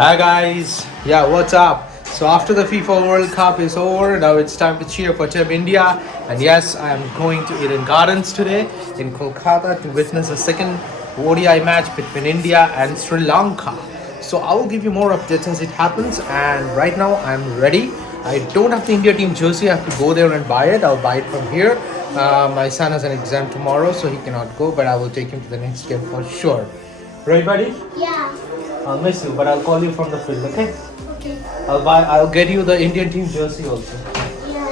Hi guys, yeah, what's up? So after the FIFA World Cup is over, now it's time to cheer for Team India. And yes, I am going to Eden Gardens today in Kolkata to witness the second ODI match between India and Sri Lanka. So I will give you more updates as it happens. And right now I'm ready. I don't have the India team jersey. I have to go there and buy it. I'll buy it from here. My son has an exam tomorrow, so he cannot go. But I will take him to the next game for sure. Right, buddy? Yeah. I'll miss you, but I'll call you from the field, okay? Okay. I'll get you the Indian team jersey also. Yeah.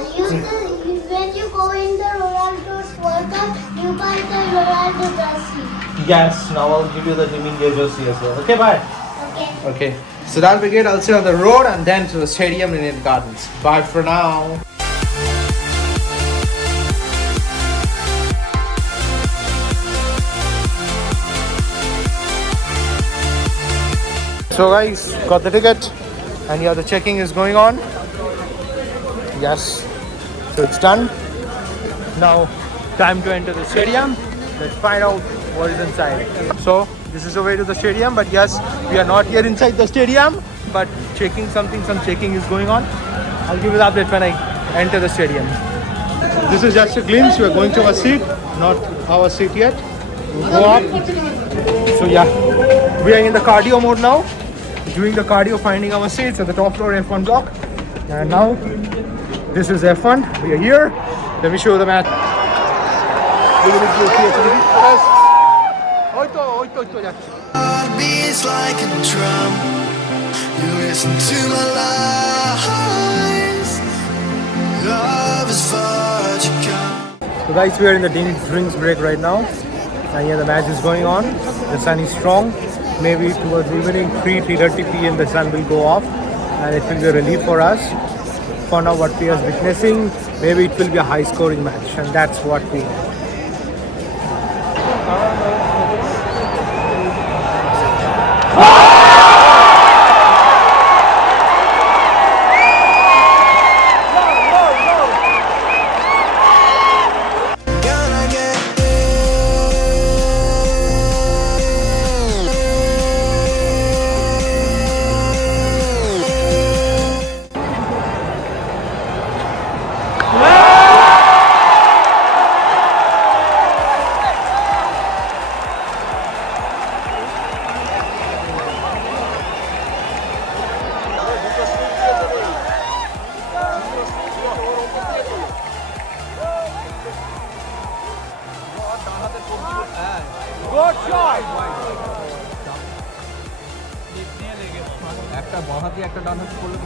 When you go in the Ronaldo's World Cup, you buy the Ronaldo jersey. Yes, now I'll give you the Team India jersey as well. Okay, bye. Okay. Okay. So that'll be good. I'll see you on the road and then to the stadium in Eden Gardens. Bye for now. So guys, got the ticket and yeah, the checking is going on. Yes, so it's done. Now time to enter the stadium. Let's find out what is inside. So this is the way to the stadium, but yes, we are not here inside the stadium, but some checking is going on. I'll give you the update when I enter the stadium. This is just a glimpse. We are going to our seat, not our seat yet. We'll go up. So yeah, we are in the cardio mode now. Doing the cardio, finding our seats at the top floor F1 block. And now, this is F1. We are here. Let me show you the match. Beats like a drum. You listen to my lies. Love is far to come. So guys, we are in the drinks break right now. And yeah, the match is going on. The sun is strong. Maybe towards evening 3:30 p.m. the sun will go off and it will be a relief for us. For now, what we are witnessing, maybe it will be a high scoring match, and that's what we want. একটা বাঁহাতি একটা ডান হাতে করলে তো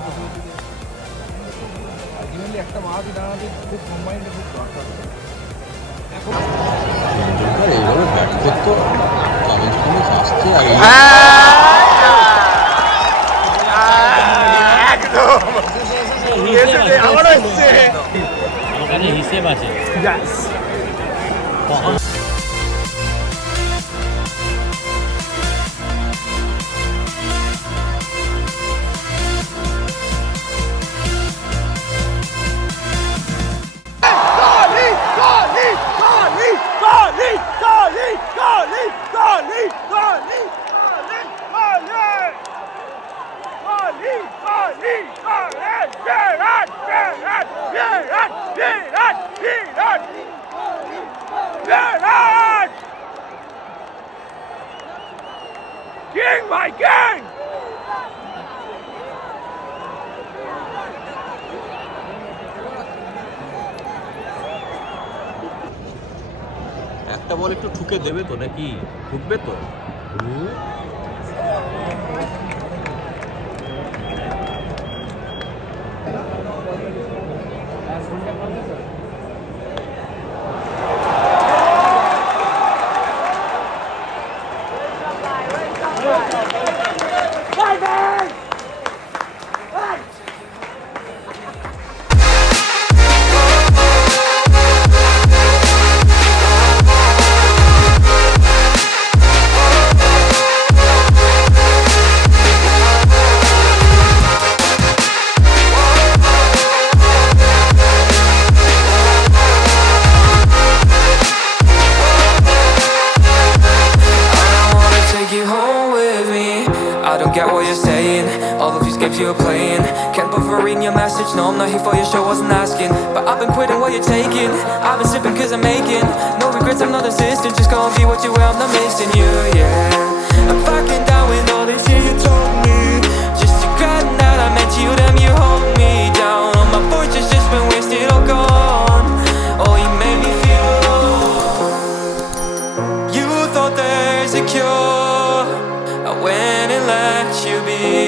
ultimately একটা বাঁহাতি ডান হাতে খুব কম্বাইন্ড খুব দরকার এইভাবে ব্যাট করতো আসছে হিসেব আছে King, my king! একটা বল একটু ঠুকে দেবে তো নাকি ঠুকবে তো games you were playing. Can't bother reading your message, no I'm not here for your show, wasn't asking. But I've been quitting what you're taking, I've been sipping cause I'm making no regrets, I'm not insistent, just go and be what you were, I'm not missing you, yeah. I'm fucking down with all this shit you told me, just regretting that I met you, damn you hold me down. All my fortune's just been wasted or gone, oh you made me feel alone. You thought there's a cure, I went and let you be